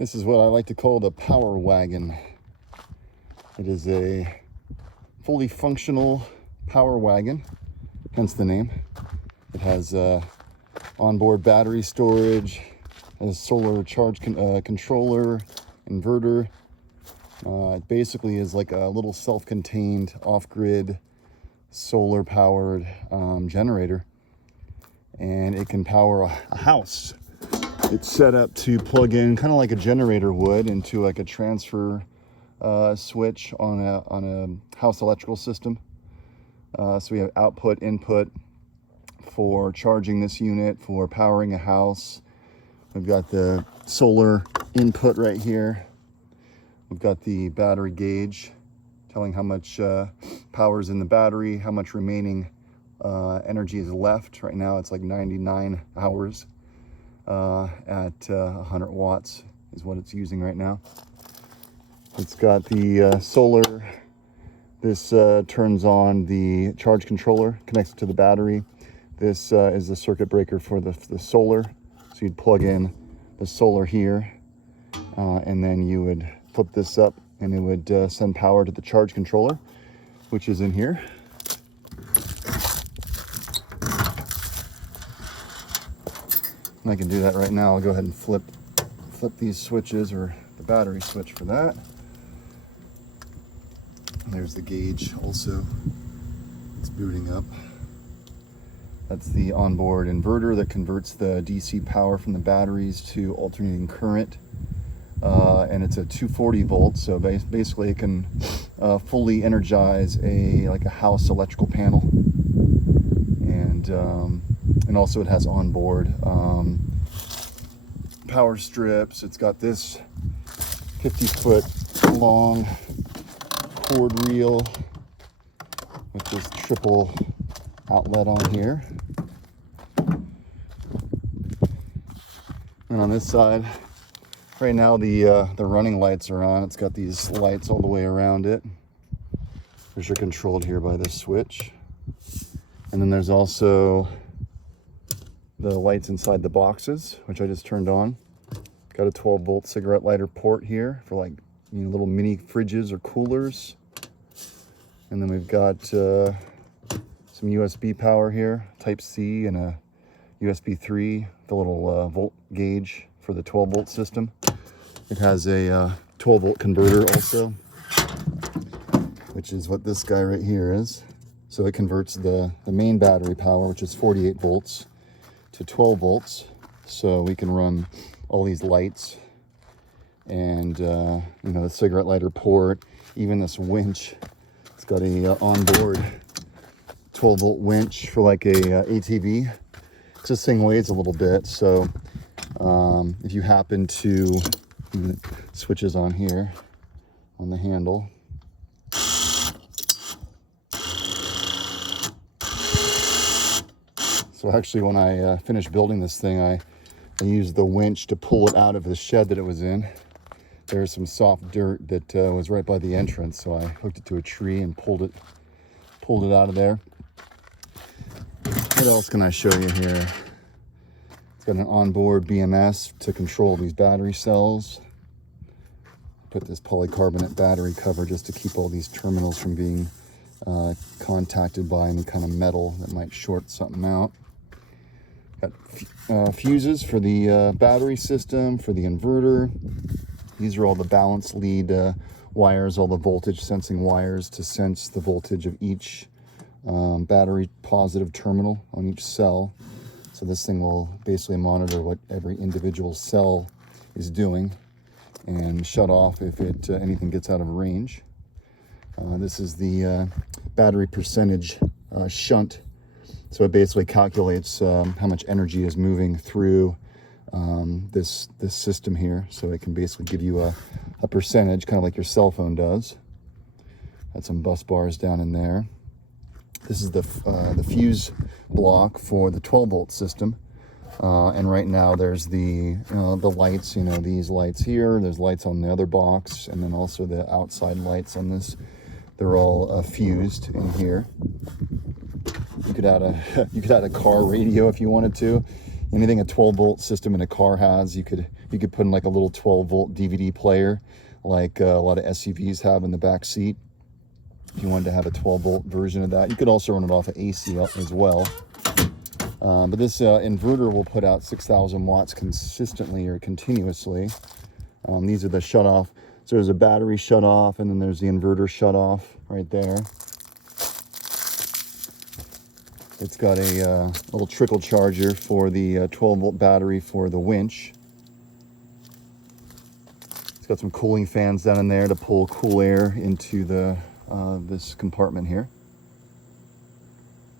This is what I like to call the power wagon. It is a fully functional power wagon, hence the name. It has onboard battery storage, a solar charge controller, inverter. It basically is like a little self-contained off-grid solar powered generator, and it can power a house. It's set up to plug in kind of like a generator would into like a transfer switch on a house electrical system. So we have output, input for charging this unit, for powering a house. We've got the solar input right here. We've got the battery gauge telling how much power is in the battery, how much remaining energy is left. Right now it's like 99 hours at 100 watts is what it's using right now. It's got the solar. This turns on the charge controller, connects it to the battery. This is the circuit breaker for the solar. So you'd plug in the solar here, and then you would flip this up and it would send power to the charge controller, which is in here. And I can do that right now. I'll go ahead and flip these switches, or the battery switch for that. And there's the gauge also. It's booting up. That's the onboard inverter that converts the DC power from the batteries to alternating current. And it's a 240 volts, so basically it can fully energize a house electrical panel. And also it has onboard power strips. It's got this 50-foot long cord reel with this triple outlet on here. And on this side, right now the running lights are on. It's got these lights all the way around it, which are controlled here by this switch. And then there's also the lights inside the boxes, which I just turned on. Got a 12-volt cigarette lighter port here for little mini fridges or coolers. And then we've got some USB power here, Type C, and a USB 3, the little volt gauge for the 12-volt system. It has a 12-volt converter also, which is what this guy right here is. So it converts the main battery power, which is 48 volts, to 12 volts. So we can run all these lights and the cigarette lighter port, even this winch. It's got a onboard 12-volt winch for like a ATV. This thing weighs a little bit, so if you happen to, switches on here on the handle. So actually, when I finished building this thing, I used the winch to pull it out of the shed that it was in. There's some soft dirt that was right by the entrance, so I hooked it to a tree and pulled it out of there. What else can I show you here? It's got an onboard BMS to control these battery cells. Put this polycarbonate battery cover just to keep all these terminals from being contacted by any kind of metal that might short something out. Got fuses for the battery system, for the inverter. These are all the balance lead wires, all the voltage sensing wires to sense the voltage of each battery positive terminal on each cell. So this thing will basically monitor what every individual cell is doing and shut off if anything gets out of range. This is the battery percentage shunt. So it basically calculates how much energy is moving through this system here. So it can basically give you a percentage, kind of like your cell phone does. Got some bus bars down in there. This is the fuse block for the 12-volt system. And right now there's the lights, these lights here. There's lights on the other box, and then also the outside lights on this. They're all fused in here. You could add a car radio if you wanted to. anything a 12-volt system in a car has. You could put in like a little 12-volt DVD player, like a lot of SUVs have in the back seat. If you wanted to have a 12-volt version of that, you could also run it off of AC as well. But this inverter will put out 6,000 watts consistently or continuously. These are the shut-off. So there's a battery shut-off, and then there's the inverter shut-off right there. It's got a little trickle charger for the 12-volt battery for the winch. It's got some cooling fans down in there to pull cool air into the this compartment here.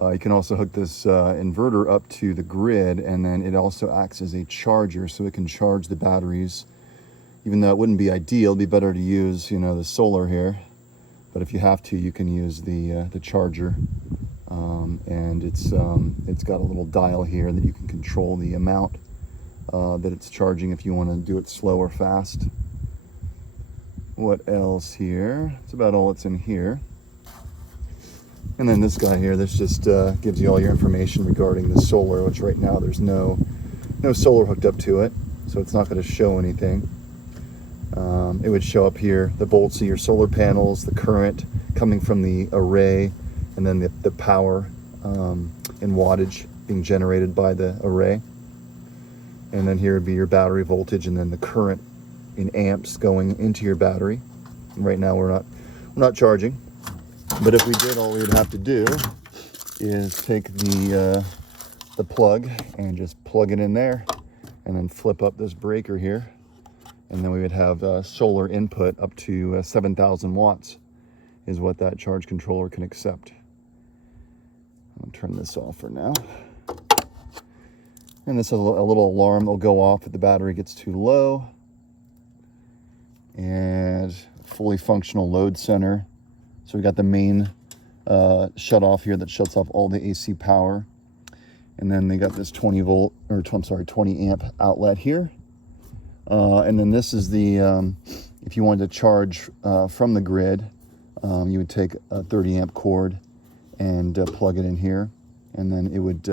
You can also hook this inverter up to the grid, and then it also acts as a charger, so it can charge the batteries. Even though it wouldn't be ideal, it'd be better to use, you know, the solar here. But if you have to, you can use the charger. And it's got a little dial here that you can control the amount that it's charging if you want to do it slow or fast. What else here? That's about all that's in here. And then this guy here, this just gives you all your information regarding the solar, which right now there's no solar hooked up to it, so it's not going to show anything. It would show up here the volts of your solar panels, the current coming from the array, and then the power in wattage being generated by the array. And then here would be your battery voltage, and then the current in amps going into your battery. And right now we're not charging, but if we did, all we would have to do is take the plug and just plug it in there, and then flip up this breaker here, and then we would have solar input up to 7,000 watts is what that charge controller can accept. I'll turn this off for now. And this is a little alarm that'll go off if the battery gets too low. And fully functional load center. So we got the main shut off here that shuts off all the AC power. And then they got this 20 amp outlet here. And then this is the, if you wanted to charge from the grid, you would take a 30 amp cord and plug it in here, and then it would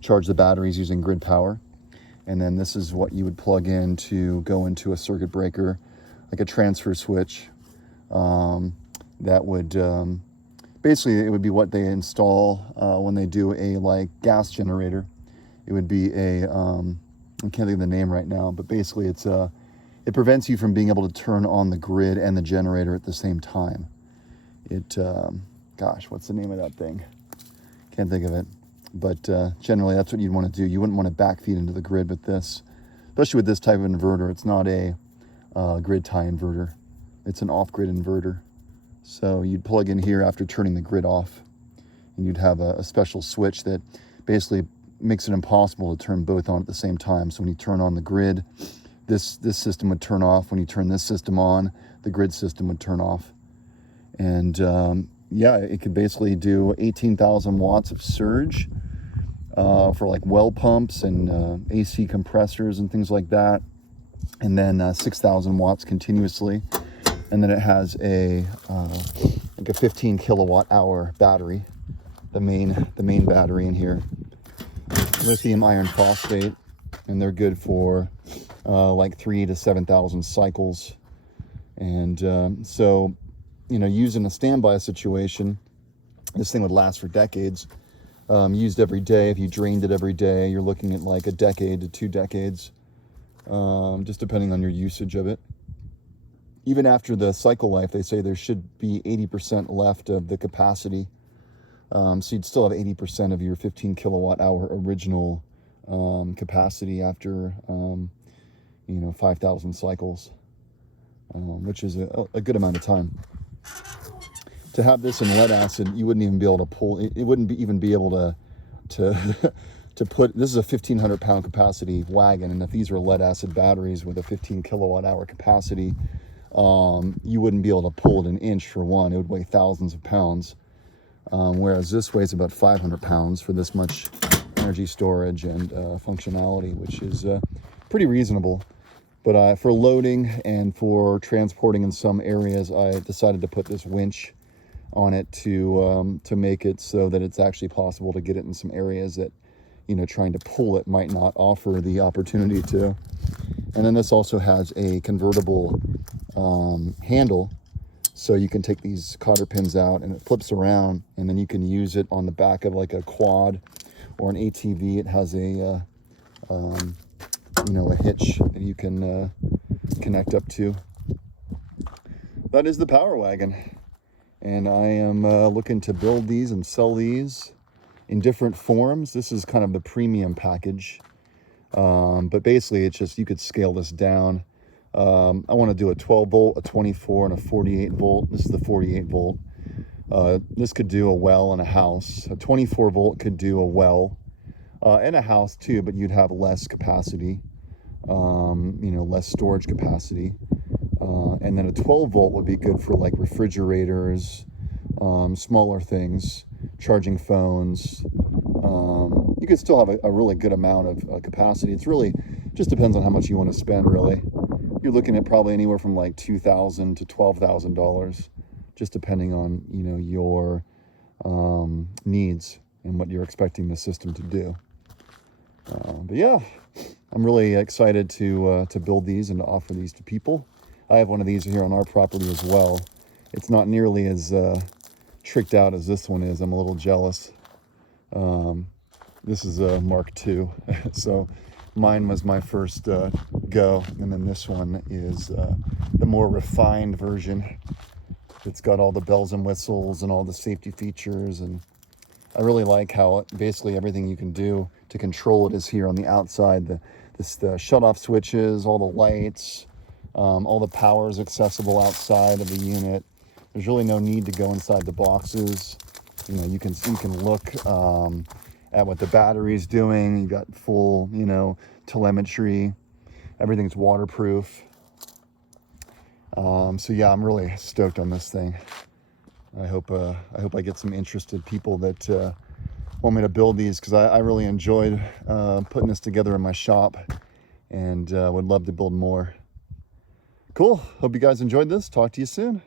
charge the batteries using grid power. And then this is what you would plug in to go into a circuit breaker, like a transfer switch. That would basically, it would be what they install when they do a like gas generator. It would be a I can't think of the name right now, but basically it prevents you from being able to turn on the grid and the generator at the same time. Gosh, what's the name of that thing? Can't think of it. But generally, that's what you'd want to do. You wouldn't want to backfeed into the grid with this, especially with this type of inverter. It's not a grid tie inverter. It's an off-grid inverter. So you'd plug in here after turning the grid off, and you'd have a special switch that basically makes it impossible to turn both on at the same time. So when you turn on the grid, this system would turn off. When you turn this system on, the grid system would turn off. And yeah, it could basically do 18,000 watts of surge for like well pumps and AC compressors and things like that. And then 6,000 watts continuously. And then it has like a 15 kilowatt hour battery, the main battery in here. Lithium iron phosphate, and they're good for like 3,000 to 7,000 cycles. And so, you know, used in a standby situation, this thing would last for decades. Used every day, if you drained it every day, you're looking at like a decade to 2 decades, just depending on your usage of it. Even after the cycle life, they say there should be 80% left of the capacity. So you'd still have 80% of your 15 kilowatt hour original capacity after, 5,000 cycles, which is a good amount of time. To have this in lead acid, you wouldn't even be able to pull, it wouldn't even be able to put, this is a 1,500 pound capacity Wagon, and if these were lead acid batteries with a 15 kilowatt hour capacity, you wouldn't be able to pull it an inch for one. It would weigh thousands of pounds. Whereas this weighs about 500 pounds for this much energy storage and functionality, which is pretty reasonable. But for loading and for transporting in some areas, I decided to put this winch on it to make it so that it's actually possible to get it in some areas that, you know, trying to pull it might not offer the opportunity to. And then this also has a convertible handle, so you can take these cotter pins out and it flips around, and then you can use it on the back of like a quad or an ATV. It has a you know, a hitch that you can connect up to. That is the Power Wagon, and I am looking to build these and sell these in different forms. This is kind of the premium package, but basically it's just, you could scale this down. I want to do a 12 volt, a 24, and a 48 volt. This is the 48 volt. This could do a well in a house. A 24 volt could do a well in a house too, but you'd have less capacity, you know, less storage capacity. And then a 12 volt would be good for like refrigerators, smaller things, charging phones. You could still have a really good amount of capacity. It's really just depends on how much you want to spend, really. You're looking at probably anywhere from like $2,000 to $12,000, just depending on, you know, your needs and what you're expecting the system to do. But yeah, I'm really excited to build these and to offer these to people. I have one of these here on our property as well. It's not nearly as tricked out as this one is. I'm a little jealous. This is a Mark II, so mine was my first go, and then this one is the more refined version. It's got all the bells and whistles and all the safety features, and I really like how basically everything you can do to control it is here on the outside. The shut-off switches, all the lights, all the power is accessible outside of the unit. There's really no need to go inside the boxes. You know, you can look at what the battery's doing. You got full, you know, telemetry. Everything's waterproof. So yeah, I'm really stoked on this thing. I hope I get some interested people that want me to build these, because I really enjoyed putting this together in my shop, and would love to build more. Cool. Hope you guys enjoyed this. Talk to you soon.